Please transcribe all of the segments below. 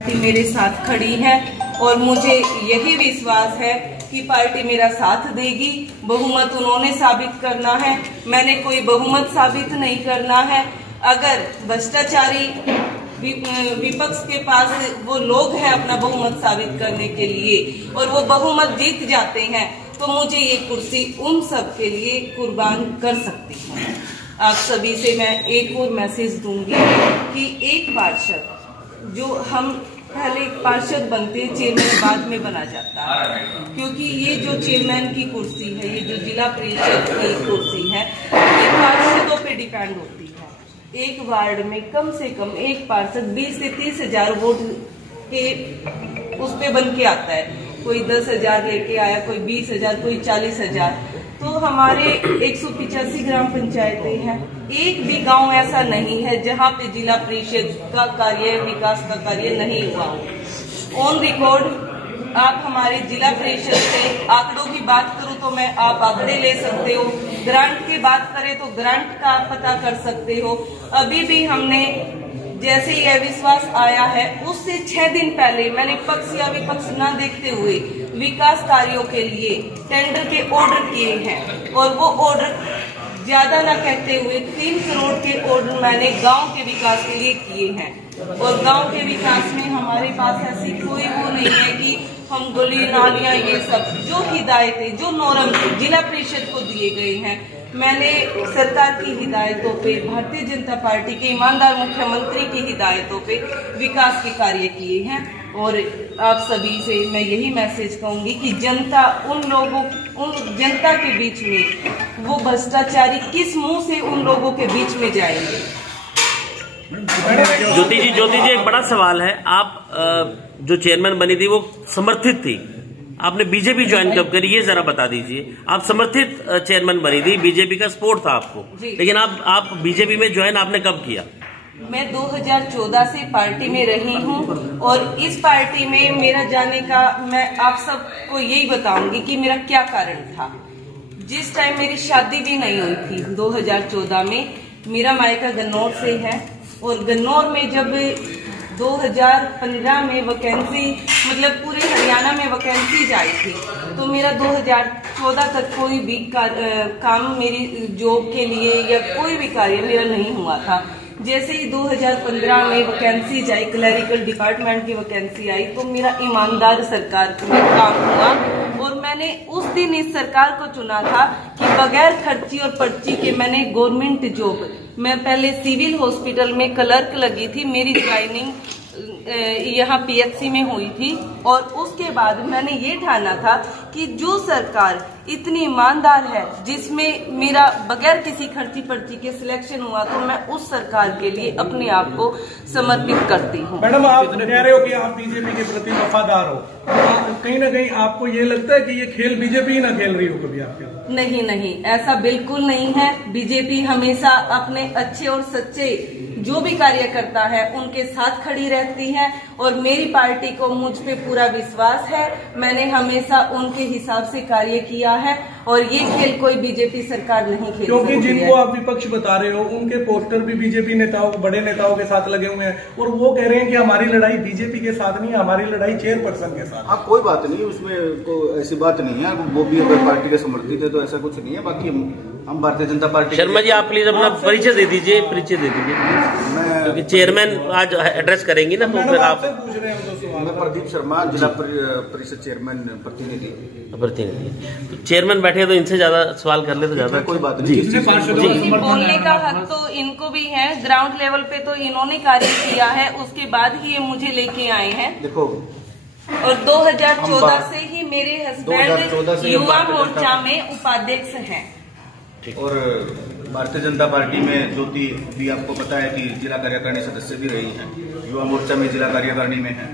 Party मेरे साथ खड़ी है और मुझे यही विश्वास है कि पार्टी मेरा साथ देगी। बहुमत उन्होंने साबित करना है, मैंने कोई बहुमत साबित नहीं करना है। अगर भ्रष्टाचारी विपक्ष के पास वो लोग हैं अपना बहुमत साबित करने के लिए और वो बहुमत जीत जाते हैं तो मुझे ये कुर्सी उन सब के लिए कुर्बान कर सकती हूँ। आप सभी से मैं एक और मैसेज दूंगी कि एक पार्षद जो हम पहले पार्षद बनते चेयरमैन बाद में बना जाता है, क्योंकि ये जो चेयरमैन की कुर्सी है, ये जो जिला परिषद की कुर्सी है, ये पार्षदों पे डिपेंड होती है। एक वार्ड में कम से कम एक पार्षद 20 से 30 हजार वोट के उस पे बन के आता है। कोई 10,000 लेके आया, कोई 20,000, कोई 40,000। तो हमारे 185 ग्राम पंचायतें हैं, एक भी गांव ऐसा नहीं है जहां पे जिला परिषद का कार्य, विकास का कार्य नहीं हुआ हो। ऑन रिकॉर्ड आप हमारे जिला परिषद से आंकड़ों की बात करूं तो मैं आप आंकड़े ले सकते हो, ग्रांट की बात करें तो ग्रांट का पता कर सकते हो। अभी भी हमने जैसे यह विश्वास आया है उससे 6 दिन पहले मैंने पक्ष या विपक्ष न देखते हुए विकास कार्यों के लिए टेंडर के ऑर्डर किए हैं और वो ऑर्डर ज्यादा न कहते हुए 3 करोड़ के ऑर्डर मैंने गांव के विकास के लिए किए हैं। और गांव के विकास में हमारे पास ऐसी कोई वो नहीं है कि हम गली नालियां ये सब जो हिदायतें, जो नॉर्म जिला परिषद को दिए गए हैं, मैंने सरकार की हिदायतों पे, भारतीय जनता पार्टी के ईमानदार मुख्यमंत्री की हिदायतों पे विकास के कार्य किए हैं। और आप सभी से मैं यही मैसेज कहूंगी कि जनता उन जनता के बीच में वो भ्रष्टाचारी किस मुंह से उन लोगों के बीच में जाएंगे। ज्योति जी एक बड़ा सवाल है। आप जो चेयरमैन बनी थी वो समर्थित थी, आपने बीजेपी ज्वाइन कब करी ये जरा बता दीजिए। आप समर्थित चेयरमैन बनी थी, बीजेपी का सपोर्ट था आपको, लेकिन आप बीजेपी में ज्वाइन आपने कब किया? मैं 2014 से पार्टी में रही हूँ और इस पार्टी में मेरा जाने का मैं आप सबको यही बताऊंगी कि मेरा क्या कारण था। जिस टाइम मेरी शादी भी नहीं हुई थी 2014 में, मेरा मायका गन्नौर से है और गन्नौर में जब 2015 में वैकेंसी, मतलब पूरे हरियाणा में वैकेंसी आई थी, तो मेरा 2014 तक कोई भी काम मेरी जॉब के लिए या कोई भी कार्य मेरा नहीं हुआ था। जैसे ही 2015 में वैकेंसी आई, क्लरिकल डिपार्टमेंट की वैकेंसी आई, तो मेरा ईमानदार सरकार में काम हुआ और मैंने उस दिन इस सरकार को चुना था कि बगैर खर्ची और पर्ची के मैंने गवर्नमेंट जॉब, मैं पहले सिविल हॉस्पिटल में क्लर्क लगी थी, मेरी ज्वाइनिंग यहाँ पीएचसी में हुई थी और उसके बाद मैंने ये ठाना था कि जो सरकार इतनी ईमानदार है, जिसमें मेरा बगैर किसी खर्ची पर्ची के सिलेक्शन हुआ, तो मैं उस सरकार के लिए अपने आप को समर्पित करती हूँ। मैडम, आप कह रहे हो कि आप बीजेपी के प्रति वफादार हो, कहीं ना कहीं आपको ये लगता है कि ये खेल बीजेपी ही ना खेल रही हो कभी आपके? नहीं, ऐसा बिल्कुल नहीं है। बीजेपी हमेशा अपने अच्छे और सच्चे जो भी कार्य करता है उनके साथ खड़ी रहती है और मेरी पार्टी को मुझ पे पूरा विश्वास है। मैंने हमेशा उनके हिसाब से कार्य किया है और ये खेल कोई बीजेपी सरकार नहीं खेल सकती है। क्योंकि जिनको आप विपक्ष बता रहे हो उनके पोस्टर भी बीजेपी नेताओं, बड़े नेताओं के साथ लगे हुए हैं और वो कह रहे हैं कि हमारी लड़ाई बीजेपी के साथ नहीं है, हमारी लड़ाई चेयरपर्सन के साथ। हाँ, कोई बात नहीं, उसमें तो ऐसी बात नहीं है। वो भी अगर पार्टी के समर्थित है तो ऐसा कुछ नहीं है। बाकी हम भारतीय जनता पार्टी। शर्मा जी, आप प्लीज अपना परिचय दे दीजिए, क्योंकि चेयरमैन आज एड्रेस करेंगी ना, तो फिर आप पूछ रहे हैं। मैं प्रदीप शर्मा, जिला परिषद चेयरमैन प्रतिनिधि। तो चेयरमैन बैठे तो इनसे ज्यादा सवाल कर ले तो ज्यादा कोई बात नहीं। बोलने का हक तो इनको भी है। ग्राउंड लेवल पे तो इन्होंने कार्य किया है, उसके बाद ही ये मुझे लेके आए हैं। देखो, और 2014 से ही मेरे हस्बैंड युवा मोर्चा में उपाध्यक्ष हैं और भारतीय जनता पार्टी में ज्योति भी आपको पता है कि जिला कार्यकारिणी सदस्य भी रही हैं, युवा मोर्चा में जिला कार्यकारिणी में है।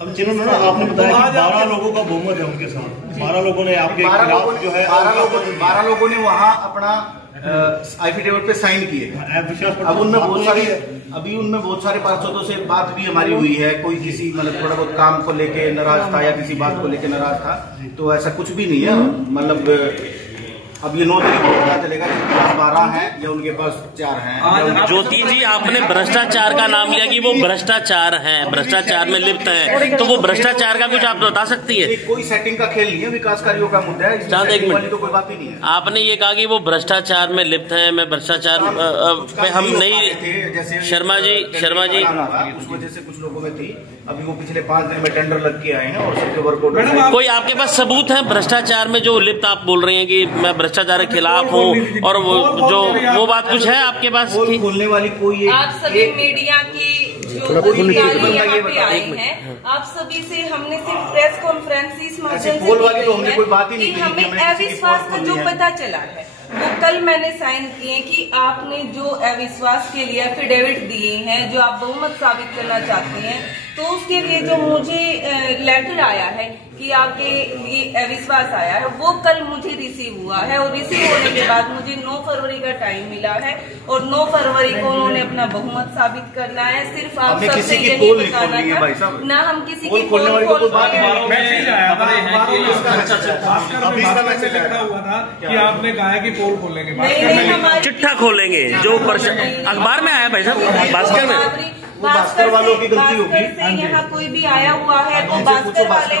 अब जिन्होंने आपने बताया कि 12 लोगों का बहुमत है उनके साथ, 12 लोगों ने आपके खिलाफ जो है 12 लोगों ने वहाँ अपना एफिडेविट पे साइन किए। अब उनमें बहुत सारे पार्षदों से बात भी हमारी हुई है। कोई किसी मतलब थोड़ा बहुत काम को लेके नाराज था या किसी बात को लेके नाराज था, तो ऐसा कुछ भी नहीं है। मतलब अब ये 9 तारीख को पता चलेगा कि उनके पास 12 हैं या उनके पास 4 हैं। ज्योति जी, आपने भ्रष्टाचार का नाम लिया कि वो भ्रष्टाचार हैं, भ्रष्टाचार में लिप्त हैं, तो वो भ्रष्टाचार का कुछ आप बता सकती है? कोई सेटिंग का खेल नहीं है, विकास कार्यों का मुद्दा है, एक मिनट, तो कोई बात ही नहीं है। आपने ये कहा कि वो भ्रष्टाचार में लिप्त हैं, मैं भ्रष्टाचार पे हम नहीं। शर्मा जी उस वजह से कुछ लोगों में थी, अभी वो पिछले 5 दिन में टेंडर लग के आए हैं और सबके वर्कआउट। कोई आपके पास सबूत है भ्रष्टाचार में जो लिप्त आप बोल रहे हैं कि मैं भ्रष्टाचार के खिलाफ हूँ, और वो बात कुछ है आपके पास? खोलने वाली कोई आप सभी मीडिया की जो अधिकारी यहाँ पे आए हैं, आप सभी से हमने सिर्फ प्रेस कॉन्फ्रेंस इस माध्यम से की है कि हमें अविश्वास का जो पता चला है वो कल मैंने साइन किए कि आपने जो अविश्वास के लिए एफिडेविट दिए हैं, जो आप बहुमत साबित करना चाहते हैं, तो उसके लिए जो मुझे लेटर आया है कि आपके लिए अविश्वास आया है, वो कल मुझे रिसीव हुआ है। और रिसीव होने के बाद मुझे 9 फरवरी का टाइम मिला है और 9 फरवरी को उन्होंने अपना बहुमत साबित करना है। सिर्फ आप सबसे यही बताना है, ना हम किसी की पोल खोल कि आपने कहा है कि पोल खोलने के बाद नहीं, चिट्ठा खोलेंगे जो अखबार में आया भाई साहब, भास्कर में। भास्कर वालों की गलती होगी। यहाँ कोई भी आया हुआ है तो भास्कर वाले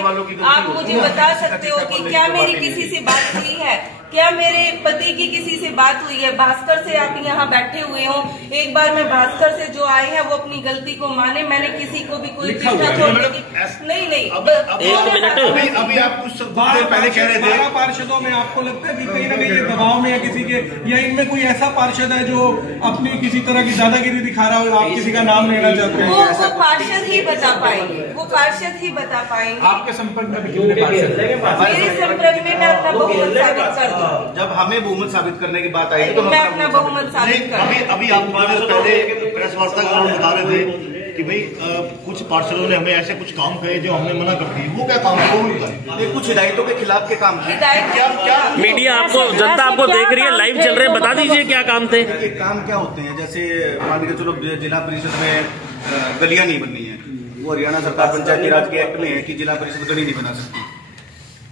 आप मुझे बता सकते हो कि क्या मेरी किसी से बात हुई है, क्या मेरे पति की किसी से बात हुई है? भास्कर से आप यहाँ बैठे हुए हो, एक बार मैं भास्कर से जो आए हैं वो अपनी गलती को माने। मैंने किसी को भी कोई चिट्ठा छोड़ने की नहीं। एक मिनट, अभी आप कुछ पहले कह रहे थे 12 पार्षदों में आपको लगता है कि कहीं ना कहीं ये दबाव में या किसी के या इनमें कोई ऐसा पार्षद है जो अपनी किसी तरह की दादागिरी दिखा रहा हो, आप किसी का नाम लेना चाहते हैं? वो पार्षद ही बता पाएंगे, वो पार्षद ही बता पाएंगे। आपके संपर्क में कितने पार्षद हैं? मेरे संपर्क में मैं अपना बहुमत साबित कर दूँ। जब हमें बहुमत साबित करने की बात आई तो मैं अपना बहुमत साबित कर। अभी आप पहले प्रेस वार्ता के दौरान बता रहे थे कि भाई कुछ पार्षदों ने हमें ऐसे कुछ काम करे जो हमने मना कर दी, वो क्या काम है? वो बताइए। कुछ हिदायतों के खिलाफ के काम थे। क्या मीडिया आपको, जनता आपको देख रही है, लाइव चल रहे हैं, बता दीजिए क्या काम थे? ये काम क्या होते हैं? जैसे मान के चलो जिला परिषद में गलियां नहीं बननी है, वो हरियाणा सरकार पंचायती राज के एक्ट में है कि जिला परिषद गली नहीं बना सकती,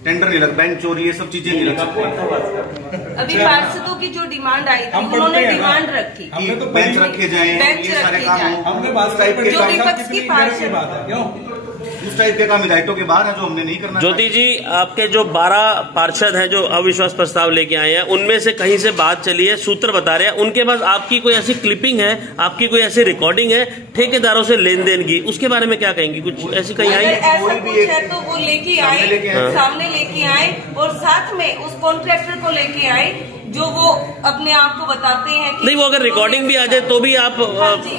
टेंडर नहीं लग, बैंक चोरी, ये सब चीजें नहीं लग सकती। अभी पार्षदों की जो डिमांड आई थी, उन्होंने डिमांड रखी कि बेंच रखे जाएं, ये सारे काम हमने बात टाइप जो विपक्ष की पार्षद बात है क्यों उस टाइप के काम हिदायतों के बाहर है जो हमने नहीं करना। ज्योति जी, आपके जो 12 पार्षद हैं जो अविश्वास प्रस्ताव लेके आए हैं, उनमें से कहीं से बात चली है, सूत्र बता रहे हैं, उनके पास आपकी कोई ऐसी क्लिपिंग है, आपकी कोई ऐसी रिकॉर्डिंग है ठेकेदारों से लेन देन की, उसके बारे में क्या कहेंगी? कुछ ऐसी कहीं आई? ऐसा कुछ है तो वो लेके आए, सामने लेके आए, और साथ में उस कॉन्ट्रैक्टर को लेके आए जो वो अपने आप को बताते हैं कि नहीं, वो अगर रिकॉर्डिंग भी आ जाए तो भी आप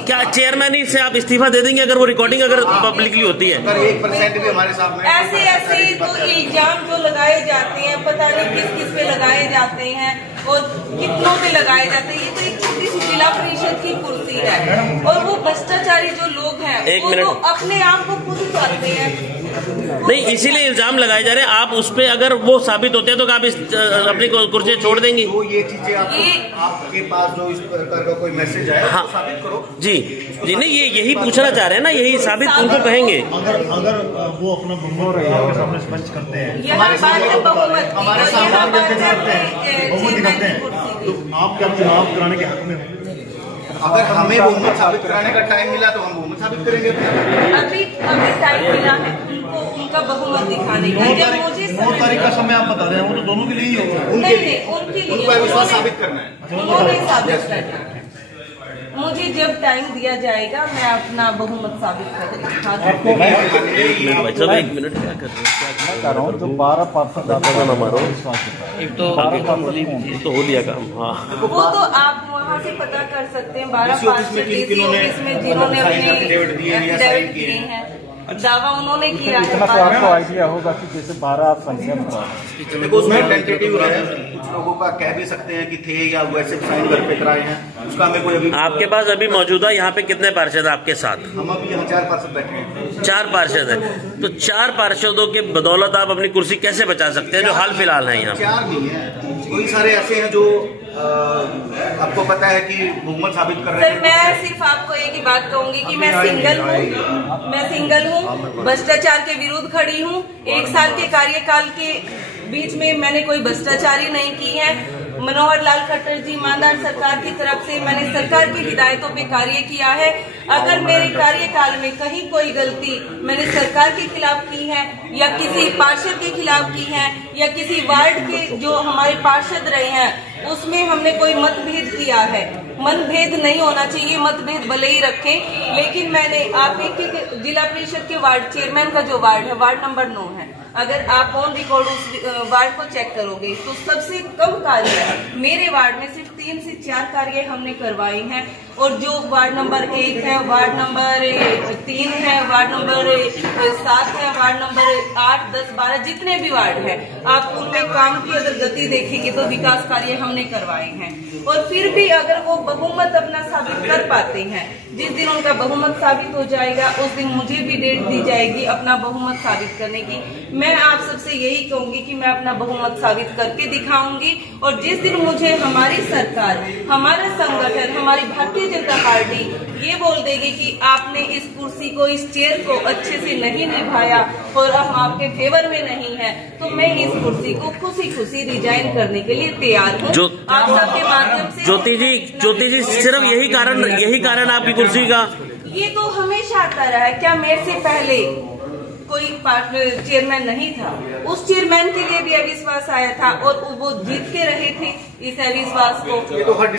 क्या चेयरमैन ही से आप इस्तीफा दे देंगे अगर वो रिकॉर्डिंग अगर पब्लिकली होती है? अगर 1% भी हमारे सामने ऐसे तो इल्जाम जो लगाए जाते हैं, पता नहीं किस किस पे लगाए जाते हैं और कितनों पे लगाए जाते हैं। ये तो एक छोटी सी जिला परिषद की कुर्सी है और वो भ्रष्टाचारी जो लोग हैं वो तो अपने आप को खुद करते हैं। नहीं, इसीलिए इल्जाम लगाए जा रहे हैं। आप उस पे अगर वो साबित होते हैं तो आप अपनी कुर्सी छोड़ देंगी? तो ये चीजें आपके पास जो इस प्रकार का कोई मैसेज आया, हाँ, साबित करो। जी नहीं, ये यही पूछना चाह रहे हैं ना, यही साबित उनको कहेंगे। अगर वो अपना बहुमत के सामने स्पष्ट करते हैं, हमारे सामने बहुमत दिखाते हैं, तो आप क्या चुनाव कराने के हक में हो? अगर हमें बहुमत साबित कराने का टाइम मिला तो हम बहुमत साबित करेंगे। अभी टाइम मिला है उनको, उनका बहुमत दिखाने का। जब मुझे 9 तारीख का समय आप बता रहे हैं, वो तो दोनों के लिए ही होगा। उनके लिए उनको अविश्वास साबित करना है, उन्होंने साबित करना है। मुझे जब टाइम दिया जाएगा मैं अपना बहुमत साबित करूंगी। एक मिनट, क्या कर रहे हैं? जो 12 पार्षद ना मारो, एक तो हो लिया काम। हाँ, वो तो आप वहाँ से पता कर सकते हैं। 12 पार्षद इसी ऑफिस में जिन्होंने अपने एफिडेविट किए हैं, दावा उन्होंने किया है। आपको आइडिया होगा कि जैसे 12 संख्या देखो उसमें टेंटेटिव है, कुछ लोगों का कह भी सकते हैं कि थे या वैसे साइन घर पे कराए हैं, उसका हमें कोई अभी। आपके पास अभी मौजूदा यहाँ पे कितने पार्षद आपके साथ? हम अभी यहाँ 4 पार्षद बैठे हैं। 4 पार्षद है, तो 4 पार्षदों के बदौलत आप अपनी कुर्सी कैसे बचा सकते हैं जो हाल फिलहाल है यहाँ? 4 नहीं है, कोई सारे ऐसे हैं जो आपको पता है कि बहुमत साबित कर रहे हैं। सर, मैं सिर्फ आपको एक ही बात कहूंगी कि मैं सिंगल हूँ, भ्रष्टाचार के विरुद्ध खड़ी हूँ। 1 साल के कार्यकाल के बीच में मैंने कोई भ्रष्टाचारी नहीं की है। मनोहर लाल खट्टर जी, ईमानदार सरकार की तरफ से मैंने सरकार की हिदायतों पे कार्य किया है। अगर मेरे कार्यकाल में कहीं कोई गलती मैंने सरकार के खिलाफ की है या किसी पार्षद के खिलाफ की है या किसी वार्ड के जो हमारे पार्षद रहे हैं उसमें हमने कोई मतभेद किया है, मनभेद नहीं होना चाहिए, मतभेद भले ही रखें, लेकिन मैंने आप एक जिला परिषद के वार्ड चेयरमैन का जो वार्ड है, वार्ड नंबर 9 है, अगर आप ऑन रिकॉर्ड उस वार्ड को चेक करोगे तो सबसे कम कार्य मेरे वार्ड में सिर्फ 3 से 4 कार्य हमने करवाए हैं। और जो वार्ड नंबर 1 है, वार्ड नंबर 3 है, वार्ड नंबर 7 है, वार्ड नंबर 8, 10, 12 जितने भी वार्ड है, आप उनमें काम की अगर गति देखेंगे तो विकास कार्य हमने करवाए हैं। और फिर भी अगर वो बहुमत अपना साबित कर पाते हैं, जिस दिन उनका बहुमत साबित हो जाएगा उस दिन मुझे भी डेट दी जाएगी अपना बहुमत साबित करने की। मैं आप सबसे यही कहूंगी कि मैं अपना बहुमत साबित करके दिखाऊंगी। और जिस दिन मुझे हमारी सरकार, हमारा संगठन, हमारी भारतीय जनता पार्टी ये बोल देगी कि आपने इस कुर्सी को, इस चेयर को अच्छे से नहीं निभाया और हम आपके फेवर में नहीं है, तो मैं इस कुर्सी को खुशी खुशी रिजाइन करने के लिए तैयार हूँ। आप सबके माध्यम से ज्योति जी सिर्फ यही कारण आपकी कुर्सी का? ये तो हमेशा आता रहा है। क्या मेरे से पहले कोई चेयरमैन नहीं था? उस चेयरमैन के लिए भी अविश्वास आया था और वो जीत के रहे थे इस अविश्वास को।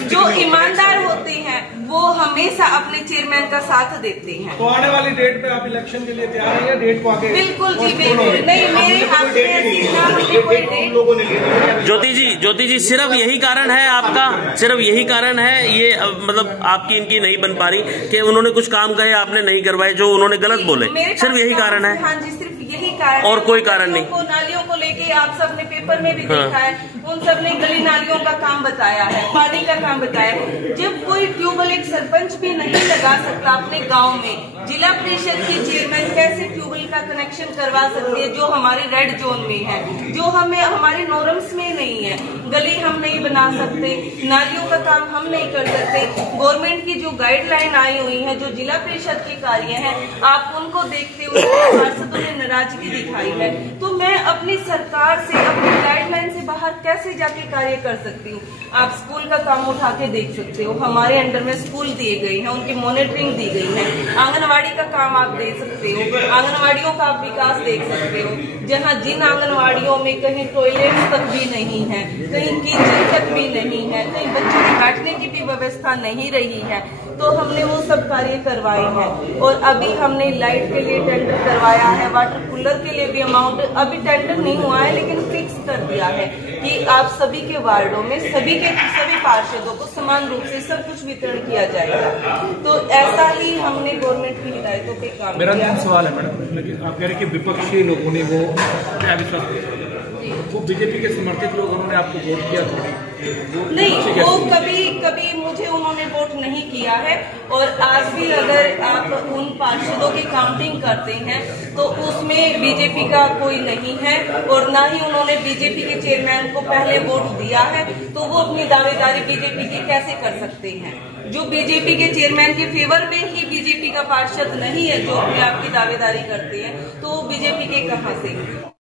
जो ईमानदार होते हैं वो हमेशा अपने चेयरमैन का साथ देते हैं। तो आने वाली डेट पे आप इलेक्शन के लिए तैयार हैं या डेट को आगे? बिल्कुल जी, बिल्कुल नहीं, मेरे हाथ में ऐसी ना हमने कोई डेट। ज्योति जी सिर्फ यही कारण है आपका? सिर्फ यही कारण है ये, मतलब आपकी इनकी नहीं बन पा रही कि उन्होंने कुछ काम कहे आपने नहीं करवाए, जो उन्होंने गलत बोले, सिर्फ यही कारण है? हाँ जी, सिर्फ यही कारण और कोई कारण नहीं? नालियों को लेके आप सबने पेपर में भी देखा है, उन सब ने गली नालियों का काम बताया है, पानी का काम बताया है। जब कोई ट्यूबवेल एक सरपंच भी नहीं लगा सकता अपने गांव में, जिला परिषद की चेयरमैन कैसे ट्यूबवेल का कनेक्शन करवा सकती है जो हमारे रेड जोन में है, जो हमें हमारे नॉर्म्स में नहीं है? गली हम नहीं बना सकते, नालियों का काम हम नहीं कर सकते। गवर्नमेंट की जो गाइडलाइन आई हुई है, जो जिला परिषद के कार्य हैं, आप उनको देखते हुए पार्षदों ने नाराजगी दिखाई है। तो मैं अपनी सरकार से, अपनी गाइडलाइन से बाहर कैसे जाके कार्य कर सकती हूँ? आप स्कूल का काम उठा के देख सकते हो, हमारे अंडर में स्कूल दिए गए हैं, उनकी मॉनिटरिंग दी गई है। आंगनवाड़ी का काम आप दे सकते हो, आंगनवाड़ियों का आप विकास देख सकते हो, जहाँ जिन आंगनवाड़ियों में कहीं टॉयलेट तक भी नहीं है, कहीं किचन तक भी नहीं है, कहीं बच्चों के बैठने की भी व्यवस्था नहीं रही है, तो हमने वो सब कार्य करवाए हैं। और अभी हमने लाइट के लिए टेंडर करवाया है, वाटर कूलर के लिए भी अमाउंट अभी टेंडर नहीं हुआ है लेकिन फिक्स कर दिया है कि आप सभी के वार्डों में सभी पार्षदों को समान रूप से सब कुछ वितरण किया जाएगा। तो ऐसा ही हमने गवर्नमेंट की हिदायतों पे काम किया। मेरा सवाल है मैडम, लेकिन आप कह रहे हैं कि विपक्षी लोगों ने वो बीजेपी के समर्थित लोग, उन्होंने आपको वोट किया नहीं, वो कभी मुझे उन्होंने वोट नहीं किया है। और आज भी अगर आप उन पार्षदों की काउंटिंग करते हैं तो उसमें बीजेपी का कोई नहीं है और ना ही उन्होंने बीजेपी के चेयरमैन को पहले वोट दिया है, तो वो अपनी दावेदारी बीजेपी की कैसे कर सकते हैं? जो बीजेपी के चेयरमैन के फेवर में ही बीजेपी का पार्षद नहीं है जो अपने आप की दावेदारी करते हैं, तो वो बीजेपी के कहां से?